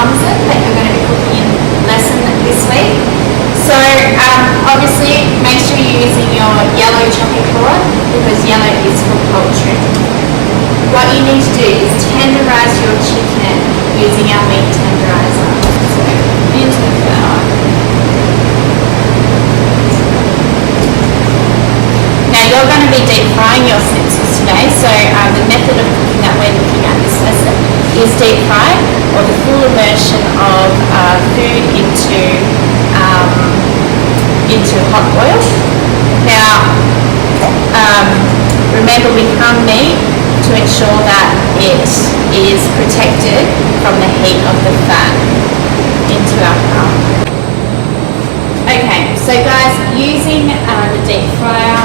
Parmesan that you're going to be cooking in lesson this week. So obviously make sure you're using your yellow chopping board because yellow is for poultry. What you need to do is tenderize your chicken using our meat tenderizer. So into the flour. Now you're going to be deep frying your schnitzels today, so the method of cooking that we're looking at this lesson is deep fry, or the full immersion of food into hot oil. Now remember, we crumb meat to ensure that it is protected from the heat of the fat into our crumb. Okay, so guys, using the deep fryer,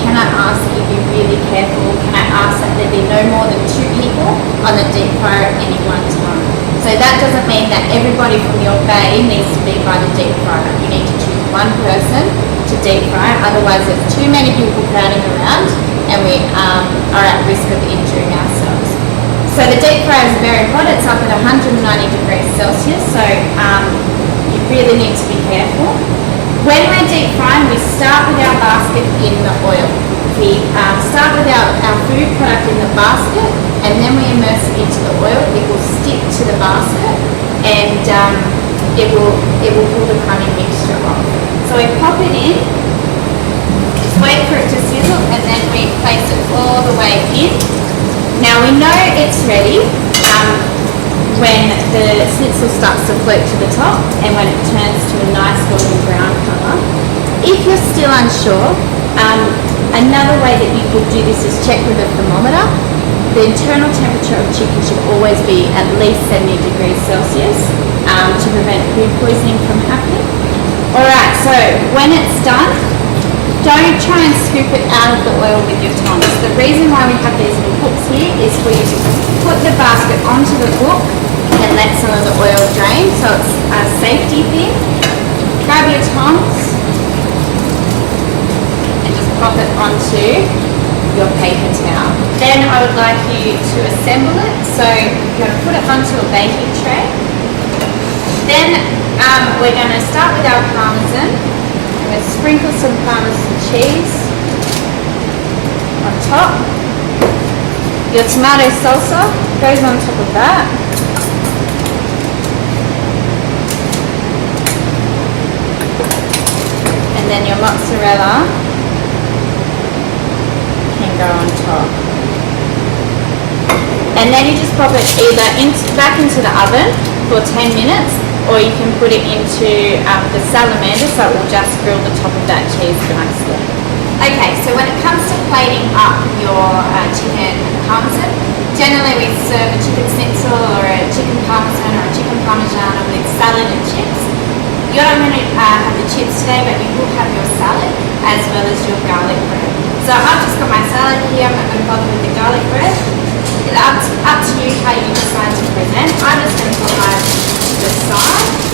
can I ask you to be really careful? Can I ask that there be no more than 2 people on the deep fryer at any one time? So that doesn't mean that everybody from your bay needs to be by the deep fryer. You need to choose one person to deep fry, otherwise there's too many people crowding around and we are at risk of injuring ourselves. So the deep fryer is very hot, it's up at 190 degrees Celsius, so you really need to be careful. When we're deep frying, we start with our basket in the oil. We start with our food product in the basket, and then we immerse it into the oil. It will stick to the basket, and it will pull the crummy mixture off. So we pop it in, just wait for it to sizzle, and then we place it all the way in. Now we know it's ready when the schnitzel starts to float to the top and when it turns to a nice golden brown colour. If you're still unsure, another way that you could do this is check with a thermometer. The internal temperature of chicken should always be at least 70 degrees Celsius to prevent food poisoning from happening. Alright, so when it's done, don't try and scoop it out of the oil with your tongs. The reason why we have these little hooks here is for you to put the basket onto the hook and let some of the oil drain, so it's a safety thing. Grab your tongs and just pop it onto your paper towel. Then I would like you to assemble it, so you're going to put it onto a baking tray. Then we're going to start with our Parmesan. I'm going to sprinkle some Parmesan cheese on top. Your tomato salsa goes on top of that. And then your mozzarella can go on top. And then you just pop it either back into the oven for 10 minutes, or you can put it into the salamander, so it will just grill the top of that cheese nicely. Okay, so when it comes to plating up your chicken parmesan, generally we serve a chicken schnitzel or a chicken parmesan or a chicken parmigiana with salad and chips. You're not going to have the chips today, but you will have your salad as well as your garlic bread. So I've just got my salad here, I'm not going to bother with the garlic bread. It's up to you how you decide to present. I'm just going to put mine to the side.